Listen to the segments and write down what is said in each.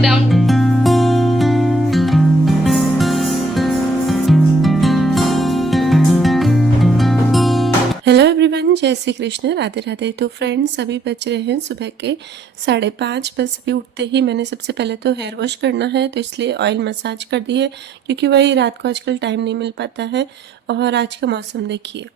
sit down. Hello everyone, जय श्री कृष्ण, राधे राधे। तो friends, अभी बज रहे हैं सुबह के 5:30। बस अभी उठते ही मैंने सबसे पहले तो हेयर वॉश करना है, तो इसलिए ऑयल मसाज कर दी है, क्योंकि वही रात को आजकल टाइम नहीं मिल पाता है। और आज का मौसम देखिए,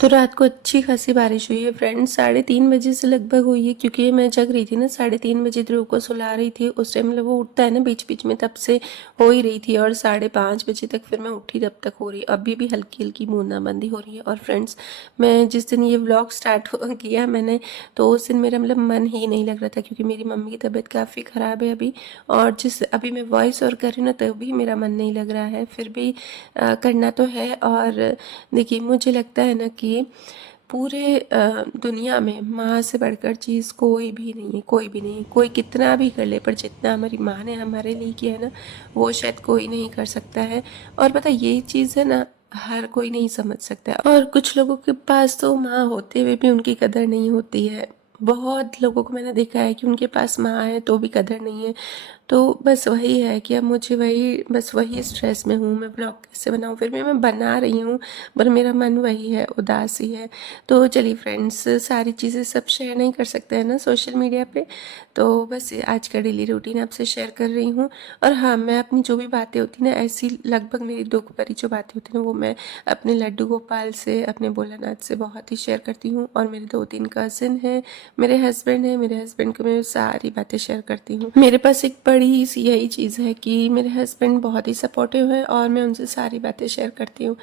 तो रात को अच्छी खासी बारिश हुई है फ्रेंड्स। 3:30 बजे से लगभग हुई है, क्योंकि मैं जग रही थी ना, 3:30 बजे ध्रुव को सुला रही थी। उस टाइम मतलब वो उठता है ना बीच बीच में, तब से हो ही रही थी। और 5:30 बजे तक फिर मैं उठी, तब तक हो रही। अभी भी हल्की हल्की बूंदाबांदी हो रही है। और फ्रेंड्स, मैं जिस दिन ये व्लॉग स्टार्ट किया मैंने, तो उस दिन मेरा मतलब मन ही नहीं लग रहा था, क्योंकि मेरी मम्मी की तबीयत काफ़ी ख़राब है अभी। और जिस अभी मैं वॉइस और कर रही हूँ ना, तभी मेरा मन नहीं लग रहा है। फिर भी करना तो है। और देखिए, मुझे लगता है ना कि पूरे दुनिया में माँ से बढ़कर चीज़ कोई भी नहीं है, कोई भी नहीं। कोई कितना भी कर ले, पर जितना हमारी माँ ने हमारे लिए किया है ना, वो शायद कोई नहीं कर सकता है। और पता, ये चीज़ है ना, हर कोई नहीं समझ सकता है। और कुछ लोगों के पास तो माँ होते हुए भी उनकी कदर नहीं होती है। बहुत लोगों को मैंने देखा है कि उनके पास माँ है तो भी कदर नहीं है। तो बस वही है कि अब मुझे वही स्ट्रेस में हूँ। मैं ब्लॉग कैसे बनाऊँ, फिर भी मैं बना रही हूँ, पर मेरा मन वही है, उदास ही है। तो चलिए फ्रेंड्स, सारी चीज़ें सब शेयर नहीं कर सकते हैं ना सोशल मीडिया पे, तो बस आज का डेली रूटीन आपसे शेयर कर रही हूँ। और हाँ, मैं अपनी जो भी बातें होती ना, ऐसी लगभग मेरी दुख भरी जो बातें होती ना, वो मैं अपने लड्डू गोपाल से, अपने भोलानाथ से बहुत ही शेयर करती हूँ। और मेरे 2-3 कज़िन हैं, मेरे हस्बैंड हैं, मेरे हस्बैंड को मैं सारी बातें शेयर करती हूँ। मेरे पास एक बड़ी सी यही चीज़ है कि मेरे हस्बैंड बहुत ही सपोर्टिव है, और मैं उनसे सारी बातें शेयर करती हूँ।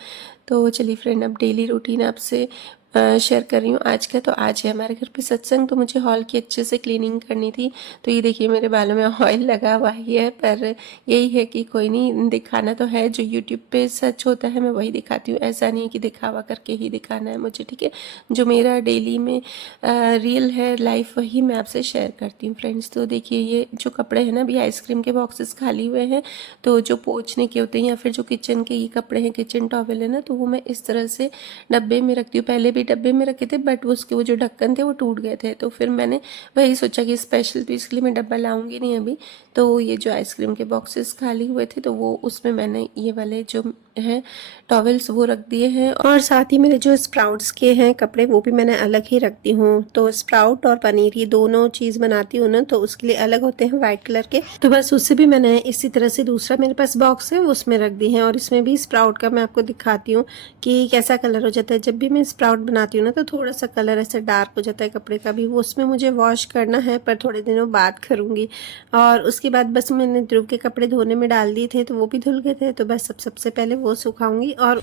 तो चलिए फ्रेंड, अब डेली रूटीन आपसे शेयर कर रही हूँ आज का। तो आज है हमारे घर पे सत्संग, तो मुझे हॉल की अच्छे से क्लीनिंग करनी थी। तो ये देखिए, मेरे बालों में ऑयल लगा हुआ ही है, पर यही है कि कोई नहीं, दिखाना तो है। जो यूट्यूब पे सच होता है मैं वही दिखाती हूँ, ऐसा नहीं है कि दिखावा करके ही दिखाना है मुझे, ठीक है। जो मेरा डेली में रियल है लाइफ, वही मैं आपसे शेयर करती हूँ फ्रेंड्स। तो देखिए, ये जो कपड़े हैं ना, अभी आइसक्रीम के बॉक्सेस खाली हुए हैं, तो जो पोंछने के होते हैं या फिर जो किचन के ये कपड़े हैं, किचन टॉवल है ना, तो वो मैं इस तरह से डब्बे में रखती हूँ। पहले भी डब्बे में रखे थे, बट उसके वो जो ढक्कन थे वो टूट गए थे। तो फिर मैंने वही सोचा कि स्पेशल तो इसके लिए मैं डब्बा लाऊंगी नहीं अभी। तो ये जो आइसक्रीम के बॉक्सेस खाली हुए थे, तो वो उसमें मैंने ये वाले जो हैं टॉवल्स वो रख दिए हैं। और साथ ही मेरे जो स्प्राउट्स के हैं कपड़े, वो भी मैंने अलग ही रखती हूँ। तो स्प्राउट और पनीर, ये दोनों चीज़ बनाती हूँ ना, तो उसके लिए अलग होते हैं वाइट कलर के। तो बस उससे भी मैंने इसी तरह से दूसरा मेरे पास बॉक्स है, उसमें रख दी है। और इसमें भी स्प्राउट का मैं आपको दिखाती हूँ कि कैसा कलर हो जाता है। जब भी मैं स्प्राउट बनाती हूँ ना, तो थोड़ा सा कलर ऐसे डार्क हो जाता है कपड़े का भी। वो उसमें मुझे वॉश करना है, पर थोड़े दिनों बाद करूँगी। और उसके बाद बस मैंने ध्रुव के कपड़े धोने में डाल दिए थे, तो वो भी धुल गए थे। तो बस सबसे पहले वो सुखाऊंगी। और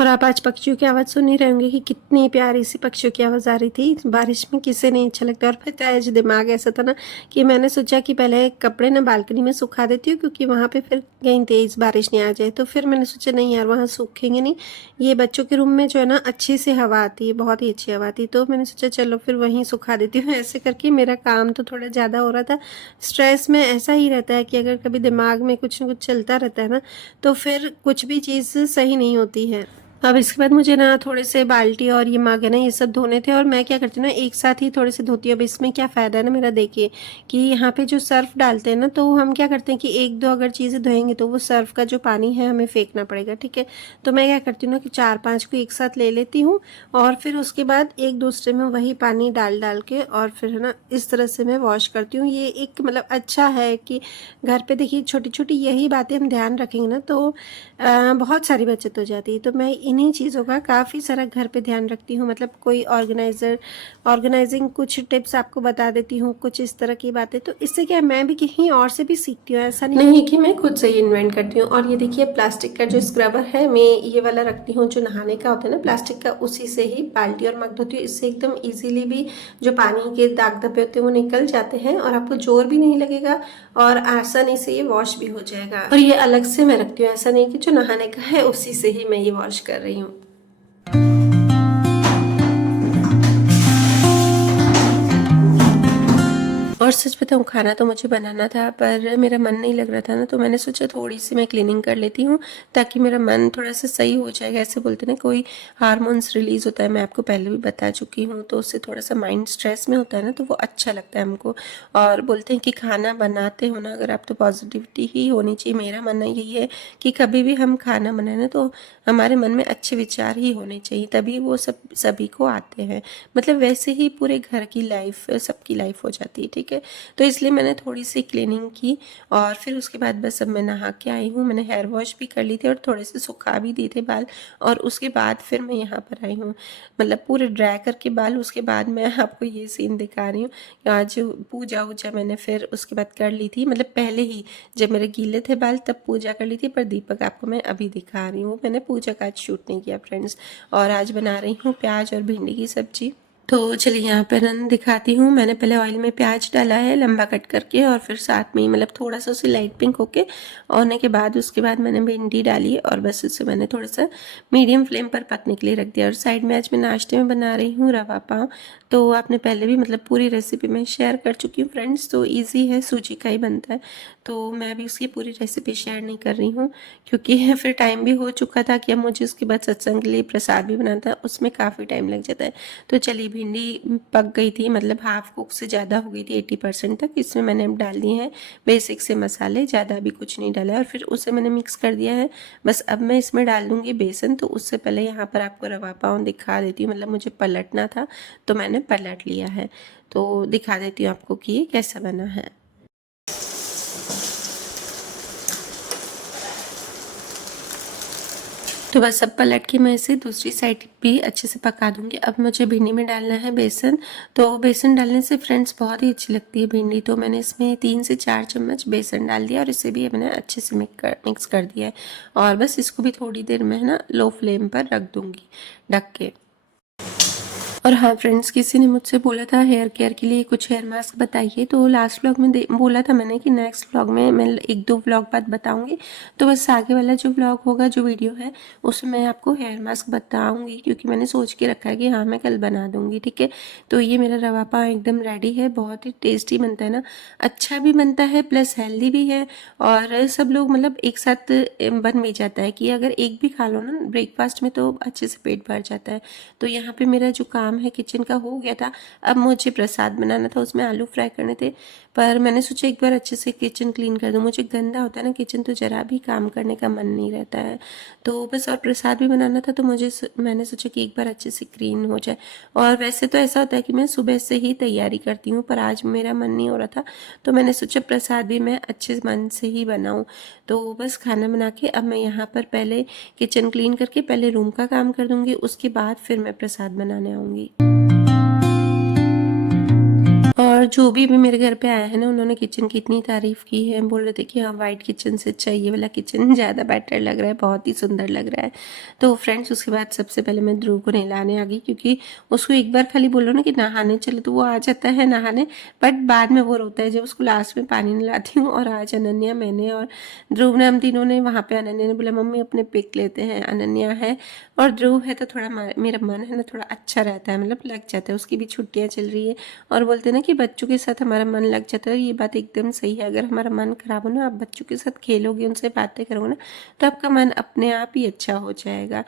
आप आज पक्षियों की आवाज़ सुन ही रहे होंगे कि कितनी प्यारी सी पक्षियों की आवाज़ आ रही थी। बारिश में किसे नहीं अच्छा लगता। और पता है, आज दिमाग ऐसा था ना कि मैंने सोचा कि पहले कपड़े ना बालकनी में सुखा देती हूँ, क्योंकि वहाँ पे फिर कहीं तेज़ बारिश नहीं आ जाए। तो फिर मैंने सोचा नहीं यार, वहाँ सूखेंगे नहीं। ये बच्चों के रूम में जो है ना, अच्छी सी हवा आती है, बहुत ही अच्छी हवा आती है। तो मैंने सोचा चलो फिर वहीं सुखा देती हूँ। ऐसे करके मेरा काम तो थोड़ा ज़्यादा हो रहा था। स्ट्रेस में ऐसा ही रहता है कि अगर कभी दिमाग में कुछ ना कुछ चलता रहता है ना, तो फिर कुछ भी चीज़ सही नहीं होती है। अब इसके बाद मुझे ना थोड़े से बाल्टी और ये मग है ना, ये सब धोने थे। और मैं क्या करती हूँ ना, एक साथ ही थोड़े से धोती हूँ। अब इसमें क्या फ़ायदा है ना मेरा, देखिए कि यहाँ पे जो सर्फ़ डालते हैं ना, तो हम क्या करते हैं कि 1-2 अगर चीज़ें धोएंगे, तो वो सर्फ़ का जो पानी है हमें फेंकना पड़ेगा, ठीक है। तो मैं क्या करती हूँ ना कि 4-5 को एक साथ ले लेती हूँ, और फिर उसके बाद एक दूसरे में वही पानी डाल डाल के, और फिर है ना, इस तरह से मैं वॉश करती हूँ। ये एक मतलब अच्छा है कि घर पे देखिए छोटी छोटी यही बातें हम ध्यान रखेंगे ना, तो बहुत सारी बचत हो जाती है। तो मैं इन्हीं चीज़ों का काफ़ी सारा घर पे ध्यान रखती हूँ। मतलब कोई ऑर्गेनाइजिंग कुछ टिप्स आपको बता देती हूँ, कुछ इस तरह की बातें। तो इससे क्या है, मैं भी कहीं और से भी सीखती हूँ, ऐसा नहीं कि मैं खुद से ही इन्वेंट करती हूँ। और ये देखिए, प्लास्टिक का जो स्क्रबर है, मैं ये वाला रखती हूँ जो नहाने का होता है ना प्लास्टिक का, उसी से ही बाल्टी और मग धोती हूँ। इससे एकदम ईजिली भी जो पानी के दाग धब्बे होते हैं वो निकल जाते हैं, और आपको जोर भी नहीं लगेगा, और आसानी से ये वॉश भी हो जाएगा। और ये अलग से मैं रखती हूँ, ऐसा नहीं कि जो नहाने का है उसी से ही मैं ये वॉश कर रही हूँ। और और सच बताऊँ खाना तो मुझे बनाना था पर मेरा मन नहीं लग रहा था ना, तो मैंने सोचा थोड़ी सी मैं क्लीनिंग कर लेती हूँ ताकि मेरा मन थोड़ा सा सही हो जाएगा। ऐसे बोलते हैं ना कोई हार्मोन्स रिलीज़ होता है, मैं आपको पहले भी बता चुकी हूँ, तो उससे थोड़ा सा माइंड स्ट्रेस में होता है ना, तो वो अच्छा लगता है हमको। और बोलते हैं कि खाना बनाते हो ना अगर आप, तो पॉजिटिविटी ही होनी चाहिए। मेरा मानना यही है कि कभी भी हम खाना बनाए ना तो हमारे मन में अच्छे विचार ही होने चाहिए, तभी वो सभी को आते हैं। मतलब वैसे ही पूरे घर की लाइफ सबकी लाइफ हो जाती है, ठीक है। तो इसलिए मैंने थोड़ी सी क्लीनिंग की और फिर उसके बाद बस अब मैं नहा के आई हूँ। मैंने हेयर वॉश भी कर ली थी और थोड़े से सुखा भी दिए थे बाल, और उसके बाद फिर मैं यहाँ पर आई हूँ, मतलब पूरे ड्राई करके बाल। उसके बाद मैं आपको ये सीन दिखा रही हूँ। आज पूजा वूजा मैंने फिर उसके बाद कर ली थी, मतलब पहले ही जब मेरे गीले थे बाल तब पूजा कर ली थी, पर दीपक आपको मैं अभी दिखा रही हूँ। मैंने पूजा का आज शूट नहीं किया फ्रेंड्स। और आज बना रही हूँ प्याज और भिंडी की सब्जी। तो चलिए यहाँ पर रन दिखाती हूँ। मैंने पहले ऑयल में प्याज डाला है लंबा कट करके, और फिर साथ में ही मतलब थोड़ा सा उसे लाइट पिंक होके होने के बाद उसके बाद मैंने भिंडी डाली और बस उसे मैंने थोड़ा सा मीडियम फ्लेम पर पकने के लिए रख दिया। और साइड में आज मैं नाश्ते में बना रही हूँ रवा पाव। तो आपने पहले भी मतलब पूरी रेसिपी मैं शेयर कर चुकी हूँ फ्रेंड्स, तो ईजी है, सूजी का ही बनता है। तो मैं अभी उसकी पूरी रेसिपी शेयर नहीं कर रही हूँ क्योंकि फिर टाइम भी हो चुका था कि अब मुझे उसके बाद सत्संग के लिए प्रसाद भी बनाना था, उसमें काफ़ी टाइम लग जाता है। तो चलिए भिंडी पक गई थी, मतलब हाफ कुक से ज़्यादा हो गई थी 80% तक। इसमें मैंने अब डाल दिए हैं बेसिक से मसाले, ज़्यादा भी कुछ नहीं डाला है, और फिर उसे मैंने मिक्स कर दिया है। बस अब मैं इसमें डाल दूँगी बेसन। तो उससे पहले यहाँ पर आपको रवा पाव दिखा देती हूँ, मतलब मुझे पलटना था तो मैंने पलट लिया है। तो दिखा देती हूँ आपको कि ये कैसा बना है। तो बस अब पलट के मैं इसे दूसरी साइड भी अच्छे से पका दूंगी। अब मुझे भिंडी में डालना है बेसन। तो बेसन डालने से फ्रेंड्स बहुत ही अच्छी लगती है भिंडी। तो मैंने इसमें 3 से 4 चम्मच बेसन डाल दिया और इसे भी मैंने अच्छे से मिक्स कर दिया है। और बस इसको भी थोड़ी देर में है ना लो फ्लेम पर रख दूंगी ढक के। और हाँ फ्रेंड्स, किसी ने मुझसे बोला था हेयर केयर के लिए कुछ हेयर मास्क बताइए, तो लास्ट व्लॉग में बोला था मैंने कि नेक्स्ट व्लॉग में मैं 1-2 व्लॉग बाद बताऊंगी। तो बस आगे वाला जो व्लॉग होगा, जो वीडियो है, उसमें मैं आपको हेयर मास्क बताऊंगी, क्योंकि मैंने सोच के रखा है कि हाँ मैं कल बना दूंगी, ठीक है। तो ये मेरा रवा पाव एकदम रेडी है। बहुत ही टेस्टी बनता है ना, अच्छा भी बनता है प्लस हेल्दी भी है। और सब लोग मतलब एक साथ बन भी जाता है कि अगर एक भी खा लो ना ब्रेकफास्ट में तो अच्छे से पेट भर जाता है। तो यहाँ पे मेरा जो काम है किचन का हो गया था। अब मुझे प्रसाद बनाना था, उसमें आलू फ्राई करने थे, पर मैंने सोचा एक बार अच्छे से किचन क्लीन कर दूँ। मुझे गंदा होता है ना किचन, तो ज़रा भी काम करने का मन नहीं रहता है। तो बस और प्रसाद भी बनाना था, तो मैंने सोचा कि एक बार अच्छे से क्लीन हो जाए। और वैसे तो ऐसा होता है कि मैं सुबह से ही तैयारी करती हूँ, पर आज मेरा मन नहीं हो रहा था, तो मैंने सोचा प्रसाद भी मैं अच्छे मन से ही बनाऊँ। तो बस खाना बना के अब मैं यहाँ पर पहले किचन क्लीन करके पहले रूम का काम कर दूँगी, उसके बाद फिर मैं प्रसाद बनाने आऊँगी। और जो भी मेरे घर पे आए हैं ना, उन्होंने किचन की इतनी तारीफ़ की है, बोल रहे थे कि हाँ वाइट किचन से अच्छा ये वाला किचन ज़्यादा बेटर लग रहा है, बहुत ही सुंदर लग रहा है। तो फ्रेंड्स उसके बाद सबसे पहले मैं ध्रुव को नहलाने आ गई, क्योंकि उसको एक बार खाली बोलो ना कि नहाने चलो तो वो आ जाता है नहाने, बट बाद में वो रोता है जब उसको लास्ट में पानी नहलाती हूँ। और आज अनन्या, मैंने और ध्रुव ने, हम तीनों ने वहाँ पर, अनन्या ने बोला मम्मी अपने पिक लेते हैं, अनन्या है और ध्रुव है, तो थोड़ा मेरा मन है ना थोड़ा अच्छा रहता है, मतलब लग जाता है। उसकी भी छुट्टियाँ चल रही है, और बोलते हैं ना कि बच्चों के साथ हमारा मन लग जाता है। ये बात एकदम सही है। अगर हमारा मन खराब हो ना, आप बच्चों के साथ खेलोगे, उनसे बातें करोगे ना, तो आपका मन अपने आप ही अच्छा हो जाएगा।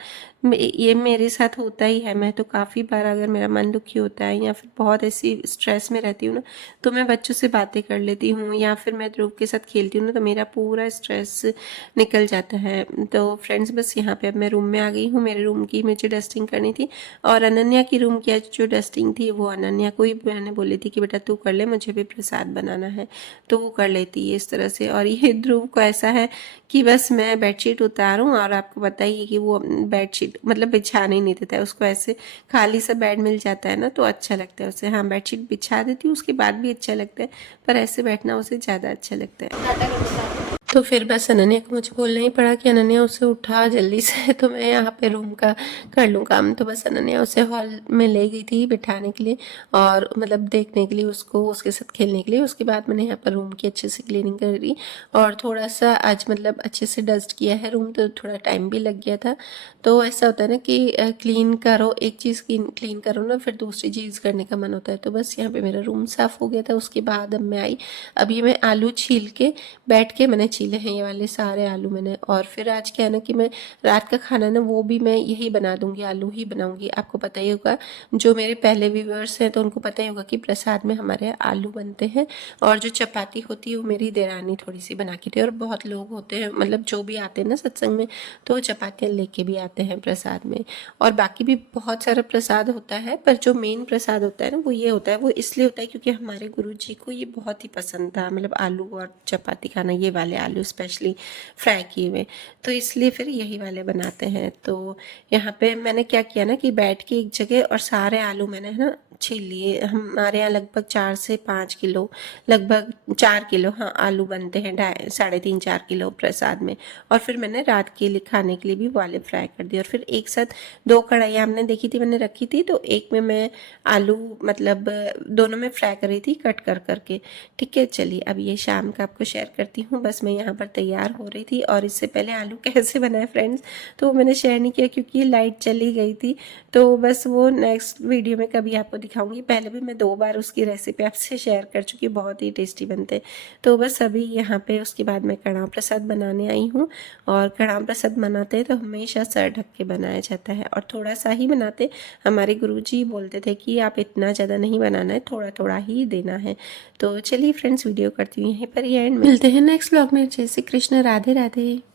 ये मेरे साथ होता ही है। मैं तो काफ़ी बार अगर मेरा मन दुखी होता है या फिर बहुत ऐसी स्ट्रेस में रहती हूँ ना, तो मैं बच्चों से बातें कर लेती हूँ या फिर मैं ध्रुव के साथ खेलती हूँ ना, तो मेरा पूरा स्ट्रेस निकल जाता है। तो फ्रेंड्स बस यहाँ पे अब मैं रूम में आ गई हूँ। मेरे रूम की मुझे डस्टिंग करनी थी, और अनन्या की रूम की आज जो डस्टिंग थी वो अनन्या को ही मैंने बोली थी कि बेटा तू कर ले, मुझे भी प्रसाद बनाना है, तो वो कर लेती है इस तरह से। और ये ध्रुव को ऐसा है कि बस मैं बेडशीट उतारूं, और आपको बताइए कि वो बेडशीट मतलब बिछाने ही नहीं देता है उसको। ऐसे खाली सा बेड मिल जाता है ना तो अच्छा लगता है उसे। हाँ बेडशीट बिछा देती हूँ उसके बाद भी अच्छा लगता है, पर ऐसे बैठना उसे ज़्यादा अच्छा लगता है। तो फिर बस अनन्या को मुझे बोलना ही पड़ा कि अनन्या उसे उठा जल्दी से, तो मैं यहाँ पे रूम का कर लूँ काम। तो बस अनन्या उसे हॉल में ले गई थी बिठाने के लिए और मतलब देखने के लिए उसको, उसके साथ खेलने के लिए। उसके बाद मैंने यहाँ पर रूम की अच्छे से क्लीनिंग कर दी और थोड़ा सा आज मतलब अच्छे से डस्ट किया है रूम, तो थोड़ा टाइम भी लग गया था। तो ऐसा होता है ना कि क्लीन करो, एक चीज़ क्लीन करो ना, फिर दूसरी चीज़ करने का मन होता है। तो बस यहाँ पे मेरा रूम साफ़ हो गया था। उसके बाद अब मैं आई, अब ये मैं आलू छील के बैठ के मैंने छीले हैं ये वाले सारे आलू मैंने। और फिर आज क्या है ना कि मैं रात का खाना ना वो भी मैं यही बना दूंगी, आलू ही बनाऊंगी। आपको पता ही होगा, जो मेरे पहले व्यूअर्स हैं तो उनको पता ही होगा कि प्रसाद में हमारे यहाँ आलू बनते हैं। और जो चपाती होती है वो मेरी देरानी थोड़ी सी बना के थी, और बहुत लोग होते हैं मतलब जो भी आते हैं ना सत्संग में, तो चपातियाँ लेके भी आते हैं प्रसाद में। और बाकी भी बहुत सारा प्रसाद होता है, पर जो मेन प्रसाद होता है ना वो ये होता है। वो इसलिए होता है क्योंकि हमारे गुरु जी को ये बहुत ही पसंद था, मतलब आलू और चपाती खाना, ये वाले आलू स्पेशली फ्राई किए हुए, तो इसलिए फिर यही वाले बनाते हैं। तो यहाँ पे मैंने क्या किया ना कि बैठ के एक जगह और सारे आलू मैंने है ना छील लिए। हमारे यहाँ लगभग 4 से 5 किलो, लगभग 4 किलो हाँ आलू बनते हैं, 3.5-4 किलो प्रसाद में। और फिर मैंने रात के लिए खाने के लिए भी वाले फ्राई कर दिए। और फिर एक साथ 2 कढ़ाइयाँ हमने देखी थी, मैंने रखी थी, तो एक में मैं आलू मतलब दोनों में फ्राई कर रही थी कट कर करके। ठीक है, चलिए अब ये शाम का आपको शेयर करती हूँ। बस मैं यहाँ पर तैयार हो रही थी, और इससे पहले आलू कैसे बनाए फ्रेंड्स तो वो मैंने शेयर नहीं किया क्योंकि लाइट चली गई थी। तो बस वो नेक्स्ट वीडियो में कभी आपको दिखाऊंगी। पहले भी मैं 2 बार उसकी रेसिपी आपसे शेयर कर चुकी, बहुत ही टेस्टी बनते। तो बस अभी यहाँ पे उसके बाद मैं कड़ाह प्रसाद बनाने आई हूँ। और कड़ाह प्रसाद बनाते हैं तो हमेशा सर ढक के बनाया जाता है, और थोड़ा सा ही बनाते। हमारे गुरुजी बोलते थे कि आप इतना ज़्यादा नहीं बनाना है, थोड़ा थोड़ा ही देना है। तो चलिए फ्रेंड्स, वीडियो करती हूँ यहीं पर ही एंड, मिलते हैं नेक्स्ट व्लॉग में। जय श्री कृष्ण, राधे राधे।